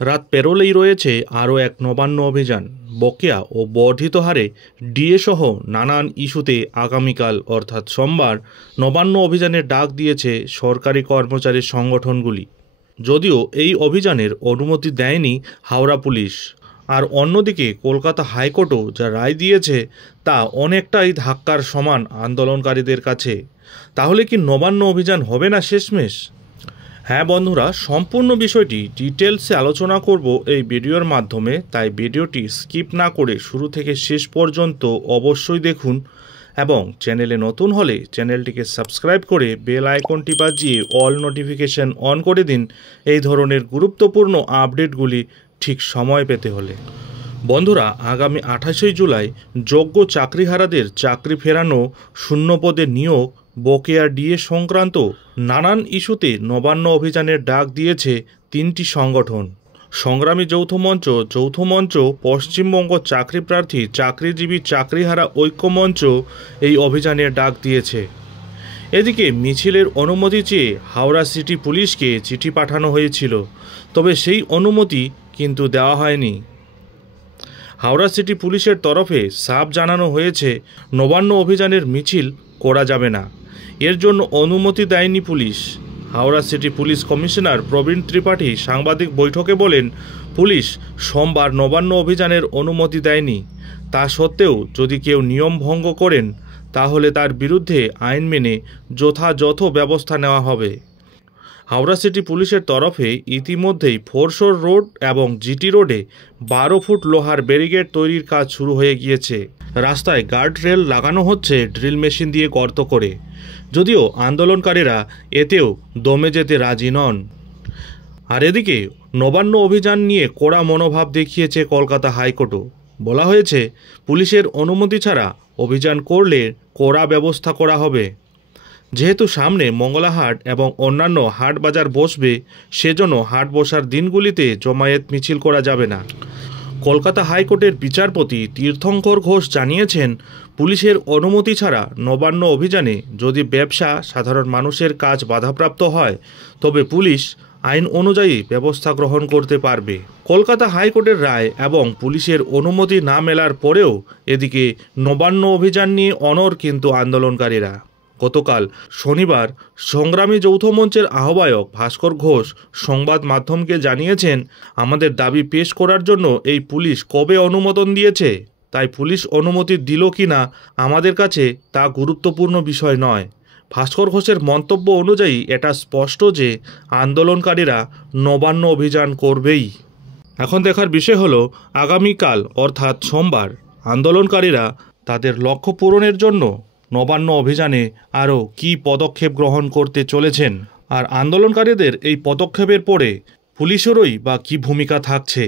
রাত পেরোলেই রয়েছে আরও এক নবান্ন অভিযান। বকেয়া ও বর্ধিত হারে ডিএ সহ নানান ইস্যুতে আগামীকাল অর্থাৎ সোমবার নবান্ন অভিযানের ডাক দিয়েছে সরকারি কর্মচারীর সংগঠনগুলি। যদিও এই অভিযানের অনুমতি দেয়নি হাওড়া পুলিশ, আর অন্যদিকে কলকাতা হাইকোর্টও যা রায় দিয়েছে তা অনেকটাই ধাক্কার সমান আন্দোলনকারীদের কাছে। তাহলে কি নবান্ন অভিযান হবে না শেষমেশ? হ্যাঁ বন্ধুরা, সম্পূর্ণ বিষয়টি ডিটেলসে আলোচনা করব এই ভিডিওর মাধ্যমে, তাই ভিডিওটি স্কিপ না করে শুরু থেকে শেষ পর্যন্ত অবশ্যই দেখুন এবং চ্যানেলে নতুন হলে চ্যানেলটিকে সাবস্ক্রাইব করে বেল আইকনটি বাজিয়ে অল নোটিফিকেশন অন করে দিন এই ধরনের গুরুত্বপূর্ণ আপডেটগুলি ঠিক সময় পেতে হলে। বন্ধুরা, আগামী 28 জুলাই যোগ্য চাকরিহারাদের চাকরি ফেরানো, শূন্যপদে নিয়োগ, বকেয়া ডিএ সংক্রান্ত নানান ইস্যুতে নবান্ন অভিযানের ডাক দিয়েছে তিনটি সংগঠন। সংগ্রামী যৌথ মঞ্চ, পশ্চিমবঙ্গ চাকরি প্রার্থী চাকরিজীবী চাকরিহারা ঐক্যমঞ্চ এই অভিযানের ডাক দিয়েছে। এদিকে মিছিলের অনুমতি চেয়ে হাওড়া সিটি পুলিশকে চিঠি পাঠানো হয়েছিল, তবে সেই অনুমতি কিন্তু দেওয়া হয়নি। হাওড়া সিটি পুলিশের তরফে সাফ জানানো হয়েছে নবান্ন অভিযানের মিছিল করা যাবে না, এর জন্য অনুমতি দেয়নি police. Howrah city police commissioner Prabin Tripathi সাংবাদিক বৈঠকে বলেন, পুলিশ সোমবার নবান্ন অভিযানের অনুমতি দেয়নি। তা সত্ত্বেও যদি কেউ নিয়ম ভঙ্গ করেন তাহলে তার বিরুদ্ধে আইন মেনে যথাযথ ব্যবস্থা নেওয়া হবে। হাওড়া সিটি পুলিশের তরফে ইতিমধ্যেই ফোরশোর রোড এবং জিটি রোডে 12 ফুট লোহার ব্যারিকেড তৈরির কাজ শুরু হয়ে গিয়েছে। রাস্তায় গার্ড রেল লাগানো হচ্ছে ড্রিল মেশিন দিয়ে গর্ত করে, যদিও আন্দোলনকারীরা এতেও দমে যেতে রাজি নন। আর এদিকে নবান্ন অভিযান নিয়ে কড়া মনোভাব দেখিয়েছে কলকাতা হাইকোর্টও। বলা হয়েছে পুলিশের অনুমতি ছাড়া অভিযান করলে কড়া ব্যবস্থা করা হবে। যেহেতু সামনে মঙ্গলাহাট এবং অন্যান্য হাট বাজার বসবে, সেজন্য হাট বসার দিনগুলিতে জমায়েত মিছিল করা যাবে না। কলকাতা হাইকোর্টের বিচারপতি তীর্থঙ্কর ঘোষ জানিয়েছেন, পুলিশের অনুমতি ছাড়া নবান্ন অভিযানে যদি ব্যবসা, সাধারণ মানুষের কাজ বাধাপ্রাপ্ত হয় তবে পুলিশ আইন অনুযায়ী ব্যবস্থা গ্রহণ করতে পারবে। কলকাতা হাইকোর্টের রায় এবং পুলিশের অনুমতি না মেলার পরেও এদিকে নবান্ন অভিযান নিয়ে অনড় কিন্তু আন্দোলনকারীরা। গতকাল শনিবার সংগ্রামী যৌথ মঞ্চের আহ্বায়ক ভাস্কর ঘোষ সংবাদ মাধ্যমকে জানিয়েছেন, আমাদের দাবি পেশ করার জন্য এই পুলিশ কবে অনুমোদন দিয়েছে, তাই পুলিশ অনুমতি দিল কি না আমাদের কাছে তা গুরুত্বপূর্ণ বিষয় নয়। ভাস্কর ঘোষের মন্তব্য অনুযায়ী এটা স্পষ্ট যে আন্দোলনকারীরা নবান্ন অভিযান করবেই। এখন দেখার বিষয় হলো আগামীকাল অর্থাৎ সোমবার আন্দোলনকারীরা তাদের লক্ষ্য পূরণের জন্য নবান্ন অভিযানে আরও কী পদক্ষেপ গ্রহণ করতে চলেছেন, আর আন্দোলনকারীদের এই পদক্ষেপের পরে পুলিশেরই বা কী ভূমিকা থাকছে,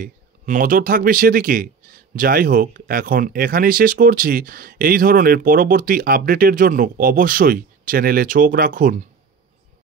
নজর থাকবে সেদিকে। যাই হোক, এখন এখানেই শেষ করছি। এই ধরনের পরবর্তী আপডেটের জন্য অবশ্যই চ্যানেলে চোখ রাখুন।